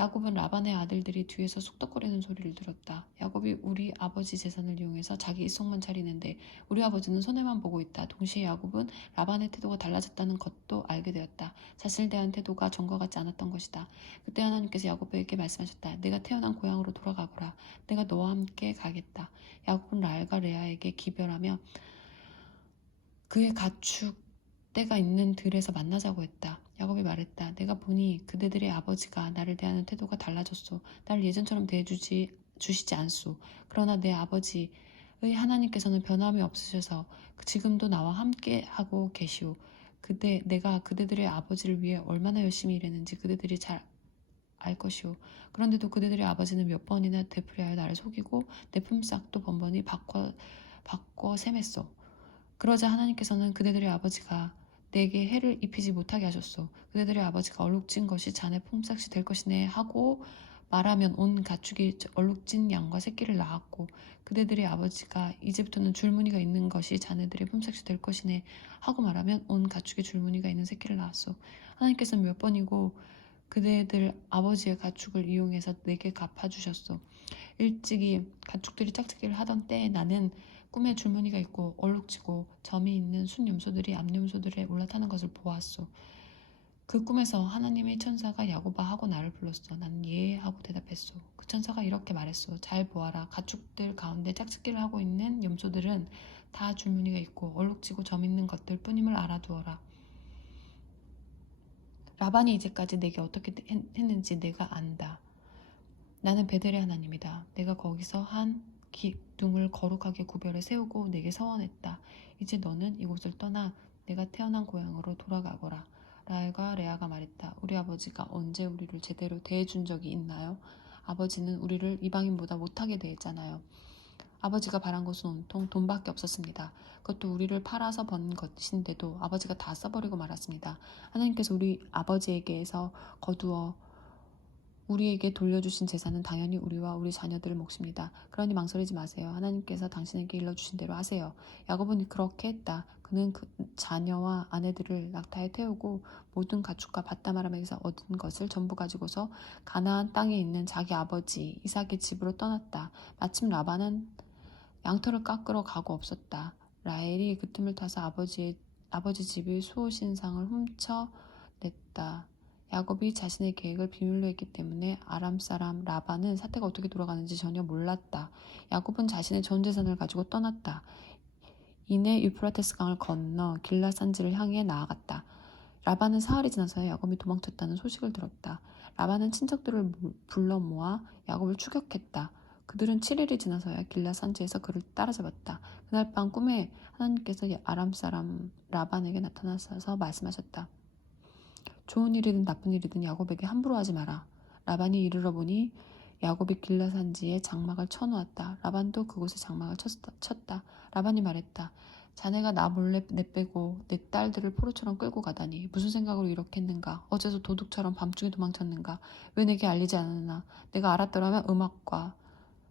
야곱은 라반의 아들들이 뒤에서 쑥덕거리는 소리를 들었다. 야곱이 우리 아버지 재산을 이용해서 자기 입속만 차리는데 우리 아버지는 손해만 보고 있다. 동시에 야곱은 라반의 태도가 달라졌다는 것도 알게 되었다. 자신을 대한 태도가 전과 같지 않았던 것이다. 그때 하나님께서 야곱에게 말씀하셨다. 내가 태어난 고향으로 돌아가거라. 내가 너와 함께 가겠다. 야곱은 라헬과 레아에게 기별하며 그의 가축 떼가 있는 들에서 만나자고 했다. 야곱이 말했다. 내가 보니 그대들의 아버지가 나를 대하는 태도가 달라졌소. 나를 예전처럼 대해주시지 않소. 그러나 내 아버지의 하나님께서는 변함이 없으셔서 지금도 나와 함께 하고 계시오. 내가 그대들의 아버지를 위해 얼마나 열심히 일했는지 그대들이 잘 알 것이오. 그런데도 그대들의 아버지는 몇 번이나 되풀이하여 나를 속이고 내 품삯도 번번이 바꿔 셈했소. 그러자 하나님께서는 그대들의 아버지가 내게 해를 입히지 못하게 하셨소. 그대들의 아버지가 얼룩진 것이 자네 품삯이 될 것이네 하고 말하면 온 가축이 얼룩진 양과 새끼를 낳았고 그대들의 아버지가 이제부터는 줄무늬가 있는 것이 자네들의 품삯이 될 것이네 하고 말하면 온 가축이 줄무늬가 있는 새끼를 낳았소. 하나님께서는 몇 번이고 그대들 아버지의 가축을 이용해서 내게 갚아주셨소. 일찍이 가축들이 짝짓기를 하던 때에 나는 꿈에 줄무늬가 있고 얼룩지고 점이 있는 순염소들이 암염소들에 올라타는 것을 보았소. 그 꿈에서 하나님의 천사가 야곱아 하고 나를 불렀소. 나는 예 하고 대답했소. 그 천사가 이렇게 말했소. 잘 보아라. 가축들 가운데 짝짓기를 하고 있는 염소들은 다 줄무늬가 있고 얼룩지고 점 있는 것들 뿐임을 알아두어라. 라반이 이제까지 내게 어떻게 했는지 내가 안다. 나는 베델의 하나님이다. 내가 거기서 한 기둥을 거룩하게 구별해 세우고 내게 서원했다. 이제 너는 이곳을 떠나 내가 태어난 고향으로 돌아가거라. 라헬과 레아가 말했다. 우리 아버지가 언제 우리를 제대로 대해준 적이 있나요? 아버지는 우리를 이방인보다 못하게 대했잖아요. 아버지가 바란 것은 온통 돈밖에 없었습니다. 그것도 우리를 팔아서 번 것인데도 아버지가 다 써버리고 말았습니다. 하나님께서 우리 아버지에게서 거두어 우리에게 돌려주신 재산은 당연히 우리와 우리 자녀들 몫입니다. 그러니 망설이지 마세요. 하나님께서 당신에게 일러주신 대로 하세요. 야곱은 그렇게 했다. 그는 그 자녀와 아내들을 낙타에 태우고 모든 가축과 밧다마람에게서 얻은 것을 전부 가지고서 가나안 땅에 있는 자기 아버지 이삭의 집으로 떠났다. 마침 라반은 양털을 깎으러 가고 없었다. 라헬이 그 틈을 타서 아버지 집의 수호신상을 훔쳐냈다. 야곱이 자신의 계획을 비밀로 했기 때문에 아람 사람 라반은 사태가 어떻게 돌아가는지 전혀 몰랐다. 야곱은 자신의 전 재산을 가지고 떠났다. 이내 유프라테스 강을 건너 길라산지를 향해 나아갔다. 라반은 사흘이 지나서 야곱이 도망쳤다는 소식을 들었다. 라반은 친척들을 불러 모아 야곱을 추격했다. 그들은 7일이 지나서야 길라산지에서 그를 따라잡았다. 그날 밤 꿈에 하나님께서 아람 사람 라반에게 나타나셔서 말씀하셨다. 좋은 일이든 나쁜 일이든 야곱에게 함부로 하지 마라. 라반이 이르러 보니 야곱이 길라산지에 장막을 쳐놓았다. 라반도 그곳에 장막을 쳤다. 라반이 말했다. 자네가 나 몰래 내빼고 내 딸들을 포로처럼 끌고 가다니 무슨 생각으로 이렇게 했는가? 어제도 도둑처럼 밤중에 도망쳤는가? 왜 내게 알리지 않았나? 내가 알았더라면 음악과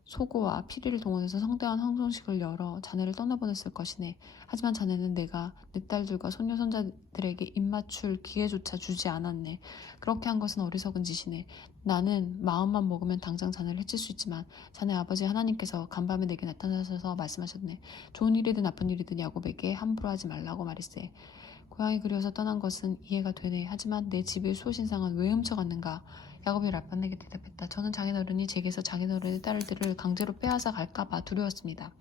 소고와 피리를 동원해서 성대한 황송식을 열어 자네를 떠나보냈을 것이네. 하지만 자네는 내가 내 딸들과 손녀손자들에게 입맞출 기회조차 주지 않았네. 그렇게 한 것은 어리석은 짓이네. 나는 마음만 먹으면 당장 자네를 해칠 수 있지만 자네 아버지 하나님께서 간밤에 내게 나타나셔서 말씀하셨네. 좋은 일이든 나쁜 일이든 야곱에게 함부로 하지 말라고 말했세. 고향이 그리워서 떠난 것은 이해가 되네. 하지만 내 집의 수호신상은 왜 훔쳐갔는가? 야곱이 라반에게 대답했다. 저는 장인어른이 제게서 장인어른의 딸들을 강제로 빼앗아 갈까봐 두려웠습니다.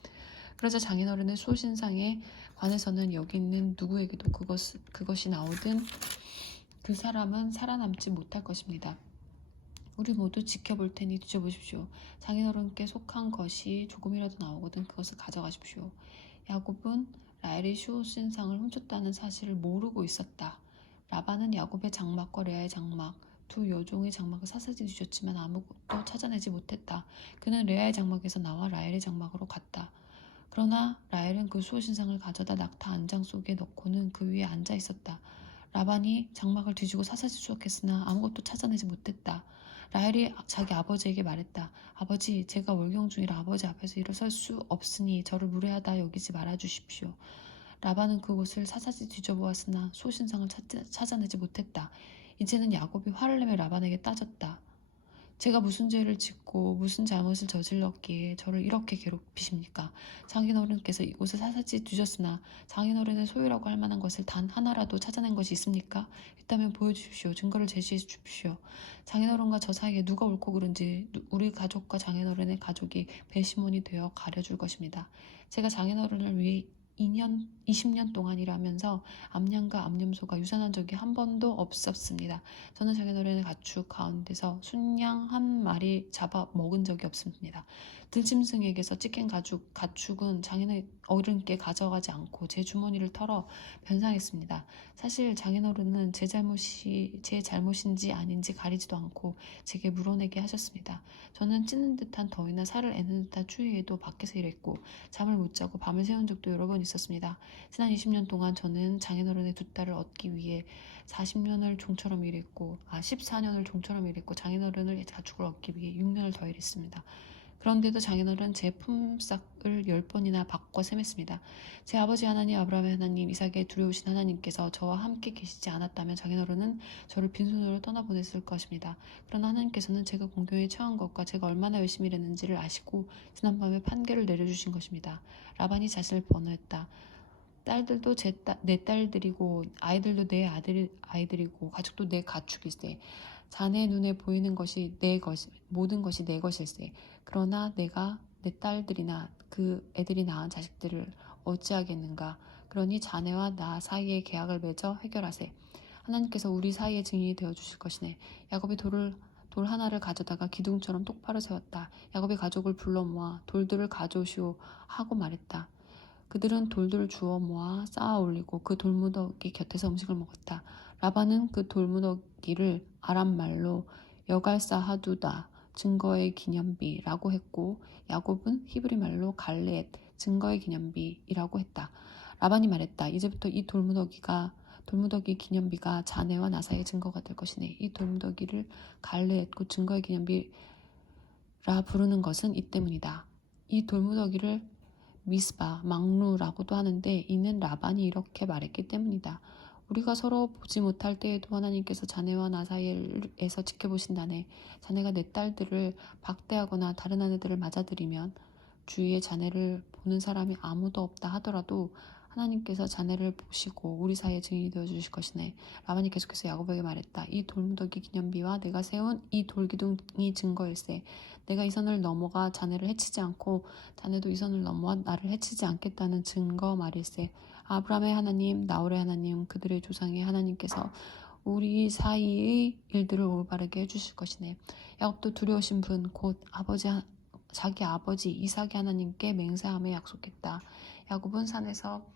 그러자 장인어른의 수호신상에 관해서는 여기 있는 누구에게도 그것이 나오든 그 사람은 살아남지 못할 것입니다. 우리 모두 지켜볼 테니 뒤져보십시오. 장인어른께 속한 것이 조금이라도 나오거든 그것을 가져가십시오. 야곱은 라헬이 수호신상을 훔쳤다는 사실을 모르고 있었다. 라반은 야곱의 장막과 레아의 장막, 두 여종의 장막을 샅샅이 뒤졌지만 아무것도 찾아내지 못했다. 그는 레아의 장막에서 나와 라헬의 장막으로 갔다. 그러나 라헬은 그 수호신상을 가져다 낙타 안장 속에 넣고는 그 위에 앉아 있었다. 라반이 장막을 뒤지고 샅샅이 수확했으나 아무것도 찾아내지 못했다. 라헬이 자기 아버지에게 말했다. 아버지, 제가 월경 중이라 아버지 앞에서 일어설 수 없으니 저를 무례하다 여기지 말아주십시오. 라반은 그곳을 샅샅이 뒤져보았으나 수호신상을 찾아내지 못했다. 이제는 야곱이 화를 내며 라반에게 따졌다. 제가 무슨 죄를 짓고 무슨 잘못을 저질렀기에 저를 이렇게 괴롭히십니까? 장인어른께서 이곳을 사사지 두셨으나 장인어른의 소유라고 할 만한 것을 단 하나라도 찾아낸 것이 있습니까? 있다면 보여주십시오. 증거를 제시해 주십시오. 장인어른과 저 사이에 누가 옳고 그른지 우리 가족과 장인어른의 가족이 배심원이 되어 가려줄 것입니다. 제가 장인어른을 위해 20년 동안 일하면서 암양과 암염소가 유산한 적이 한 번도 없었습니다. 저는 장인어른의 가축 가운데서 순양 한 마리 잡아 먹은 적이 없습니다. 들짐승에게서 찍힌 가축은 장인어른께 가져가지 않고 제 주머니를 털어 변상했습니다. 사실 장인어른은 제 잘못인지 아닌지 가리지도 않고 제게 물어내게 하셨습니다. 저는 찌는 듯한 더위나 살을 애는 듯한 추위에도 밖에서 일했고 잠을 못 자고 밤을 새운 적도 여러 번 있었습니다. 지난 20년 동안 저는 장인어른의 두 딸을 얻기 위해 14년을 종처럼 일했고 장인어른을 가축을 얻기 위해 6년을 더 일했습니다. 그런데도 장인어른 제 품삯을 10번이나 바꿔 셈했습니다. 제 아버지 하나님, 아브라함의 하나님, 이삭의 두려우신 하나님께서 저와 함께 계시지 않았다면 장인어른은 저를 빈손으로 떠나보냈을 것입니다. 그러나 하나님께서는 제가 공경에 처한 것과 제가 얼마나 열심히 일했는지를 아시고 지난밤에 판결을 내려주신 것입니다. 라반이 자신을 번호했다. 딸들도 내 딸들이고 아이들도 내 아이들이고 가축도 내 가축일세. 자네 눈에 보이는 것이 모든 것이 내 것일세. 그러나 내가 내 딸들이나 그 애들이 낳은 자식들을 어찌하겠는가. 그러니 자네와 나 사이에 계약을 맺어 해결하세. 하나님께서 우리 사이에 증인이 되어 주실 것이네. 야곱이 돌 하나를 가져다가 기둥처럼 똑바로 세웠다. 야곱이 가족을 불러 모아 돌들을 가져오시오 하고 말했다. 그들은 돌들을 주워 모아 쌓아 올리고 그 돌무더기 곁에서 음식을 먹었다. 라반은 그 돌무더기를 아람 말로 여갈사하두다 증거의 기념비라고 했고 야곱은 히브리 말로 갈레엣 증거의 기념비이라고 했다. 라반이 말했다. 이제부터 이 돌무더기 기념비가 자네와 나 사이의 증거가 될 것이네. 이 돌무더기를 갈레엣 곧 증거의 기념비라 부르는 것은 이 때문이다. 이 돌무더기를 미스바, 막루라고도 하는데 이는 라반이 이렇게 말했기 때문이다. 우리가 서로 보지 못할 때에도 하나님께서 자네와 나 사이에서 지켜보신다네. 자네가 내 딸들을 박대하거나 다른 아내들을 맞아들이면 주위에 자네를 보는 사람이 아무도 없다 하더라도 하나님께서 자네를 보시고 우리 사이에 증인이 되어주실 것이네. 라반이 계속해서 야곱에게 말했다. 이 돌무더기 기념비와 내가 세운 이 돌기둥이 증거일세. 내가 이 선을 넘어가 자네를 해치지 않고 자네도 이 선을 넘어와 나를 해치지 않겠다는 증거 말일세. 아브라함의 하나님, 나홀의 하나님, 그들의 조상의 하나님께서 우리 사이의 일들을 올바르게 해주실 것이네. 야곱도 두려우신 분, 곧 자기 아버지 이삭의 하나님께 맹세하며 약속했다. 야곱은 산에서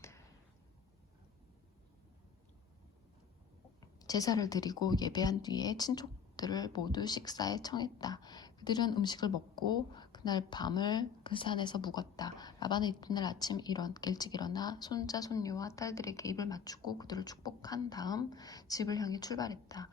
제사를 드리고 예배한 뒤에 친족들을 모두 식사에 청했다. 그들은 음식을 먹고 그날 밤을 그 산에서 묵었다. 라반은 이튿날 아침 일찍 일어나 손자 손녀와 딸들에게 입을 맞추고 그들을 축복한 다음 집을 향해 출발했다.